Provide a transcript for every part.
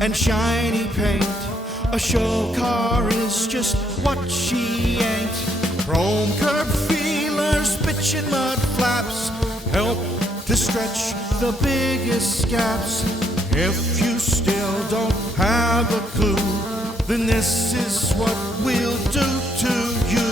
and shiny paint. A show car is just what she ain't. Chrome curb feelers, bitchin' mud flaps help to stretch the biggest gaps. If you still don't have a clue, then this is what we'll do to you.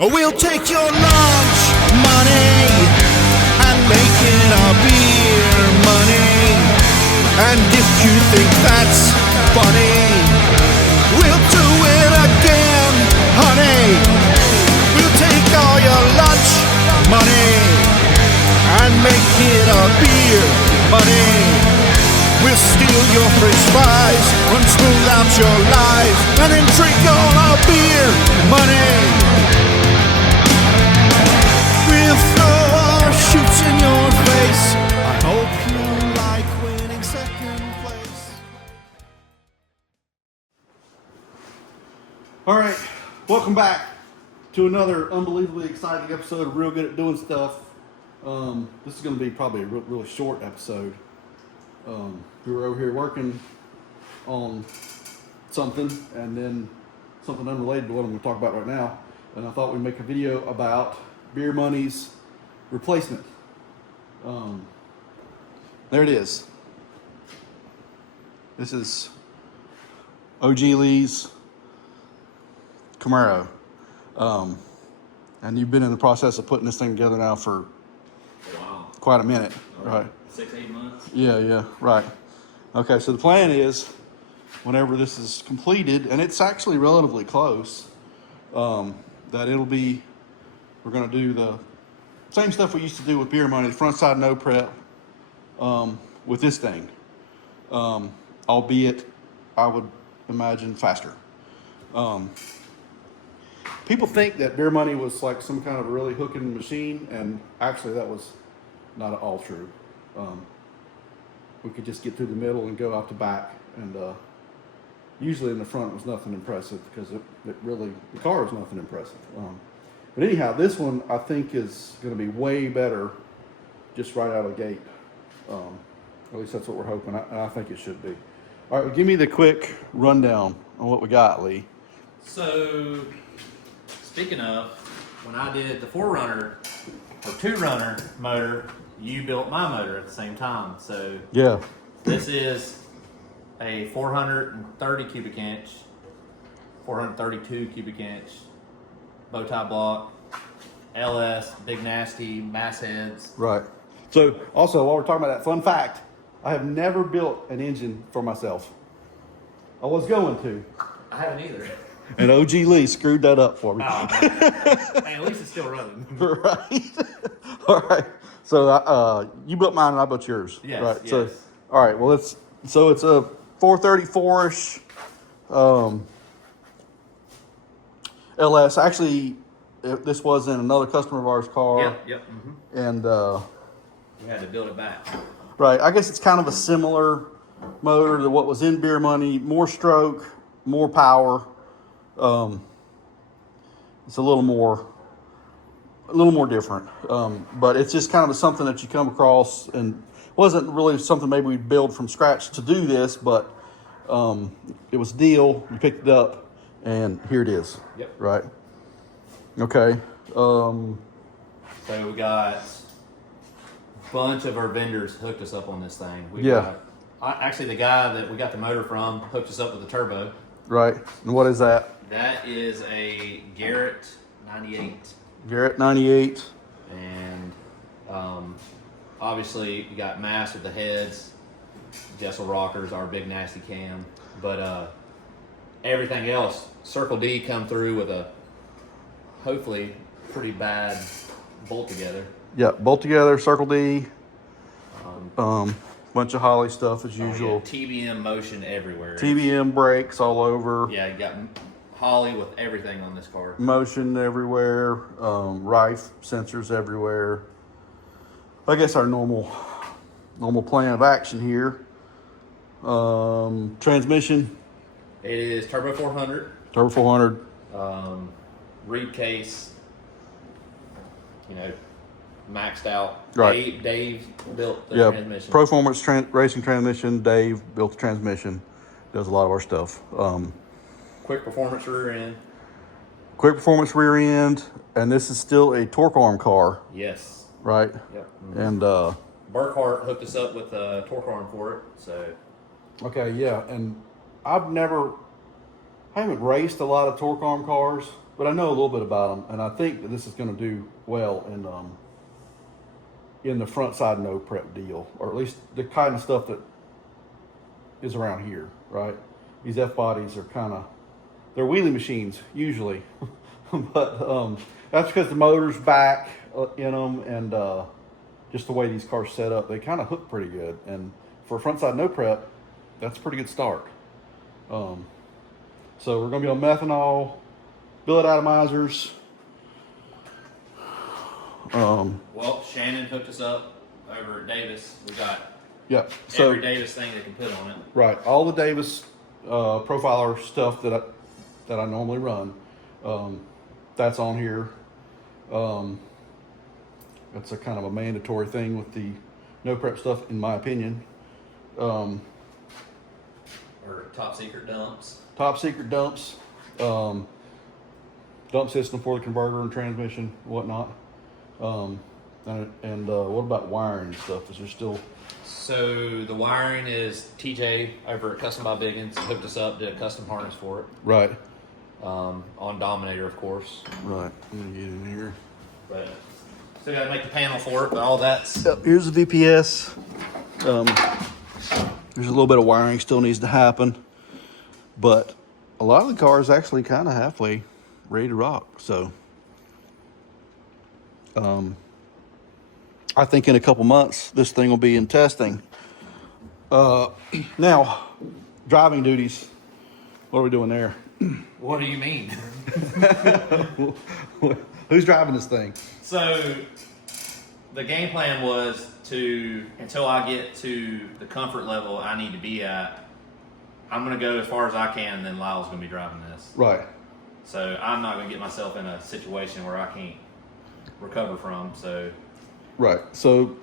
We'll take your lunch money and make it our beer money. And if you think that's funny, we'll do it again, honey. We'll take all your lunch money and make it our beer money. We'll steal your french fries, run smooth out your lives, and then drink all our beer money. We'll throw our shoots in your face. I hope you like winning second place. All right, welcome back to another unbelievably exciting episode of Real Good at Doing Stuff. This is going to be probably a really short episode. We were over here working on something, and then something unrelated to what I'm going to talk about right now. And I thought we'd make a video about Beer Money's replacement. There it is. This is OG Lee's Camaro. And you've been in the process of putting this thing together now for quite a minute, right? 6-8 months. Yeah, right. Okay, so the plan is, whenever this is completed, and it's actually relatively close, that we're going to do the same stuff we used to do with Beer Money, the front side no prep, with this thing. Albeit, I would imagine faster. People think that Beer Money was like some kind of a really hooking machine, and actually that was not at all true. We could just get through the middle and go out the back, and usually in the front was nothing impressive because the car was nothing impressive. But anyhow, this one I think is going to be way better just right out of the gate. At least that's what we're hoping, and I think it should be. All right, well, give me the quick rundown on what we got, Lee. So, speaking of, when I did the 4Runner or 2Runner motor, you built my motor at the same time. So Yeah. this is a 430 cubic inch, 432 cubic inch bow tie block, LS, big nasty mass heads. Right. So also, while we're talking about that, fun fact, I have never built an engine for myself. I was going to. I haven't either. And OG Lee screwed that up for me. Oh, hey, at least it's still running. Right. All right. So you built mine and I built yours. Yes, Right. yes. So all right. Well, it's a 434-ish LS. Actually, this was in another customer of ours' car. Yep. Mm-hmm. And We had to build it back. right. I guess it's kind of a similar motor to what was in Beer Money. More stroke, more power. It's a little more different, but it's just kind of something that you come across, and wasn't really something maybe we'd build from scratch to do this, but it was a deal. You picked it up, and here it is. Yep. Right. Okay. So we got a bunch of our vendors hooked us up on this thing. Actually, the guy that we got the motor from hooked us up with the turbo. Right. And what is that? That is a Garrett 98. Garrett 98. And obviously you got mass with the heads, Jessel rockers, our big nasty cam. But everything else, Circle D come through with a hopefully pretty bad bolt together. Yeah, bolt together, Circle D. Bunch of Holly stuff as usual. Yeah, TBM motion everywhere. TBM brakes all over. Yeah, you got Holly with everything on this car. Motion everywhere. Rife sensors everywhere. I guess our normal plan of action here. Transmission. It is Turbo 400. Turbo 400. Reed case. maxed out. Right. Dave built the Yeah, transmission. Performance Racing transmission. Dave built the transmission. Does a lot of our stuff. Quick performance rear end. Quick performance rear end, and this is still a torque arm car, Yes. right? Yep. And Burkhart hooked us up with a torque arm for it. So. okay, yeah, and I haven't raced a lot of torque arm cars, but I know a little bit about them, and I think that this is going to do well in the front side no prep deal, or at least the kind of stuff that is around here, right? These F bodies are they're wheelie machines usually, but that's because the motor's back in them, and just the way these cars set up, they kind of hook pretty good. And for a front side no prep, that's a pretty good start. So we're going to be on methanol, billet atomizers. Well, Shannon hooked us up over at Davis. We got Yep. So every Davis thing they can put on it. right, all the Davis profiler stuff that I normally run, that's on here. That's a kind of a mandatory thing with the no prep stuff, in my opinion. Or top secret dumps. Top secret dumps, dump system for the converter and transmission, whatnot. And what about wiring and stuff? Is there still? So the wiring is TJ over at Custom by Biggins hooked us up, did a custom harness for it. Right. On Dominator, of course. Right. I'm gonna get in here. But still got to make the panel for it, but all that's. Yep. Here's the VPS. There's a little bit of wiring still needs to happen, but a lot of the car is actually kind of halfway ready to rock. So, I think in a couple months this thing will be in testing. Now, driving duties. What are we doing there? What do you mean? Who's driving this thing? So the game plan was to, until I get to the comfort level I need to be at, I'm going to go as far as I can, and then Lyle's going to be driving this. Right. So I'm not going to get myself in a situation where I can't recover from. So right. So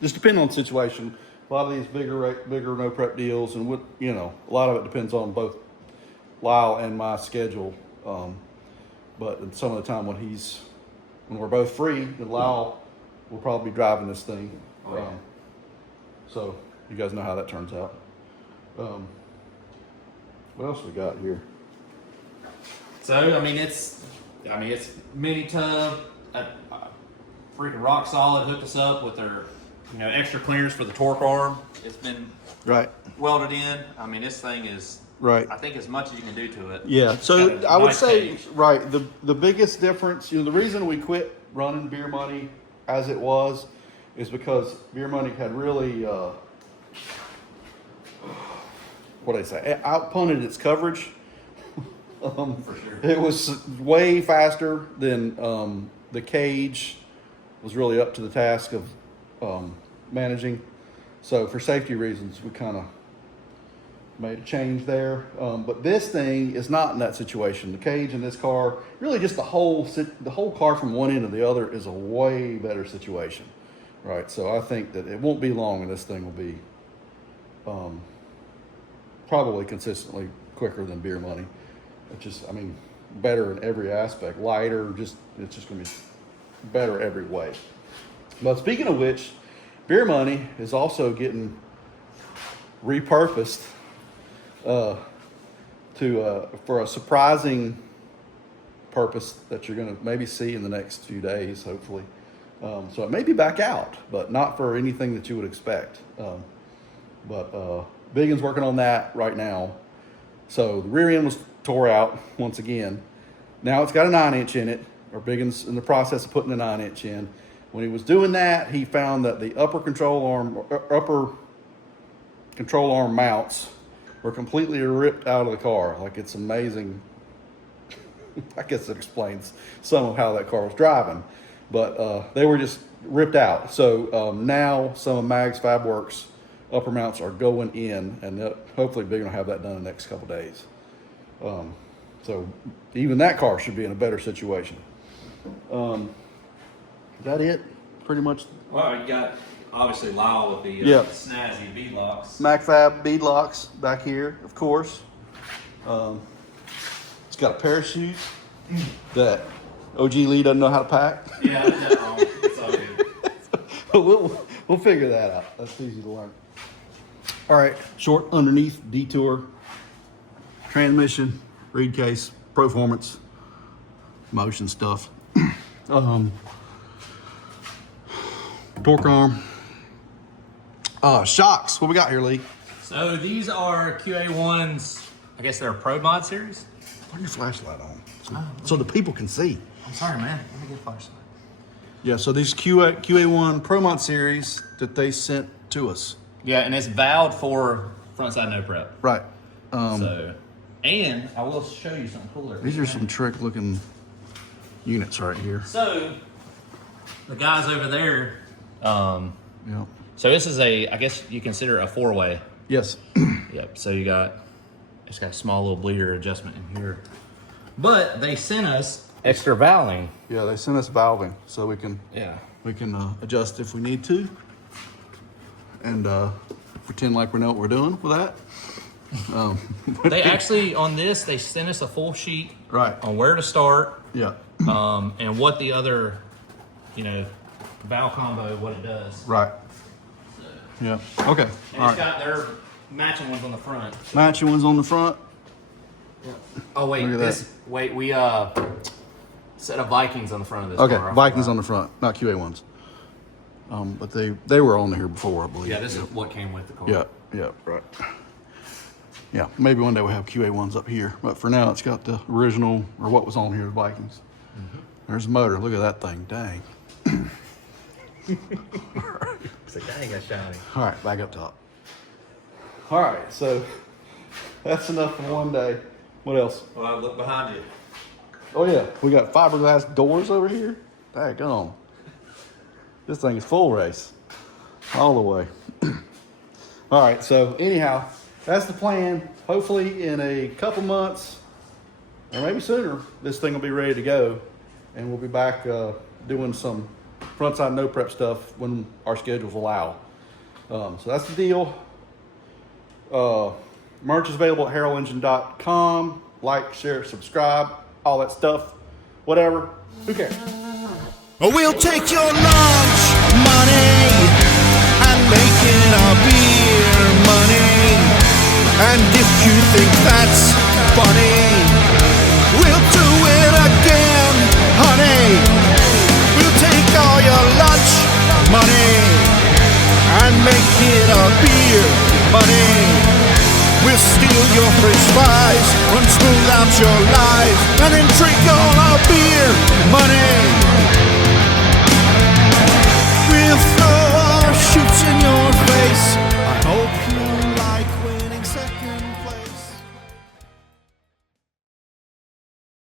just depending on the situation. A lot of these bigger no prep deals, and what a lot of it depends on both Lyle and my schedule. But some of the time when we're both free, then Lyle will probably be driving this thing. Oh, yeah. So you guys know how that turns out. What else we got here? So it's mini tub, freaking rock solid. Hooked us up with their extra clearance for the torque arm. It's been Right. welded in. This thing is Right. I think as much as you can do to it. Yeah. It's So got a I would nice say, cage. right, the biggest difference, the reason we quit running Beer Money as it was is because Beer Money had really, what do I say, outpunted its coverage. For sure. It was way faster than the cage was really up to the task of managing. So for safety reasons, we kind of made a change there. But this thing is not in that situation. The cage in this car, really just the whole car from one end to the other is a way better situation, right? So I think that it won't be long and this thing will be probably consistently quicker than Beer Money. It's just, better in every aspect, lighter, it's just going to be better every way. But speaking of which, Beer Money is also getting repurposed for a surprising purpose that you're going to maybe see in the next few days, hopefully. So it may be back out, but not for anything that you would expect. But Biggins working on that right now. So the rear end was tore out once again. Now it's got a 9-inch in it, or Biggins in the process of putting a 9-inch in. When he was doing that, he found that the upper control arm mounts were completely ripped out of the car. Like, it's amazing. I guess it explains some of how that car was driving, but they were just ripped out. So now some of Mag's Fabworks upper mounts are going in, and hopefully Big will have that done in the next couple days. So even that car should be in a better situation. Is that it? Pretty much. Well, you got obviously Lyle with the Yeah. snazzy bead locks. MacFab bead locks back here, of course. It's got a parachute that OG Lee doesn't know how to pack. Yeah, it's all good. we'll figure that out. That's easy to learn. All right, short underneath detour, transmission, reed case, performance, motion stuff. Torque arm. Shocks. What we got here, Lee? So these are QA1s. I guess they're a Pro Mod series. Turn your flashlight on so the people can see. I'm sorry, man. Let me get a flashlight. Yeah, so these QA1 Pro Mod series that they sent to us. Yeah, and it's valved for frontside no prep. Right. And I will show you something cooler. These are some trick looking units right here. So the guys over there. Yeah. So this is I guess you consider a 4-way. Yes. Yep. So it's got a small little bleeder adjustment in here. But they sent us extra valving. Yeah, they sent us valving so we can Yeah. adjust if we need to, and pretend like we know what we're doing with that. They actually on this they sent us a full sheet Right. on where to start. Yeah. And what the other, valve combo, what it does. Right. Yeah. Okay. And All it's right. got their matching ones on the front. Matching ones on the front. Oh wait, Look at that. we set of Vikings on the front of this. Okay. car. Vikings on the front, not QA ones. But they were on here before, I believe. Yeah, this is what came with the car. Yeah. Yeah. Right. Yeah. Maybe one day we'll have QA ones up here, but for now it's got the original or what was on here, the Vikings. Mm-hmm. There's the motor. Look at that thing. Dang. It's like, dang, that's shiny. All right, back up top. All right, so that's enough for one day. What else? Well, look behind you. Oh yeah, we got fiberglass doors over here. Daggone. This thing is full race. All the way. All right, so anyhow, that's the plan. Hopefully in a couple months, or maybe sooner, this thing will be ready to go. And we'll be back doing some frontside no prep stuff when our schedules allow. So that's the deal. Merch is available at HarrellEngine.com. Like, share, subscribe, all that stuff. Whatever. Who cares? We'll take your lunch money and make it our beer money. And if you think that's funny, we'll do it again, honey. We'll take all your lunch money and make it our beer money. We'll steal your french fries, run smooth out your life.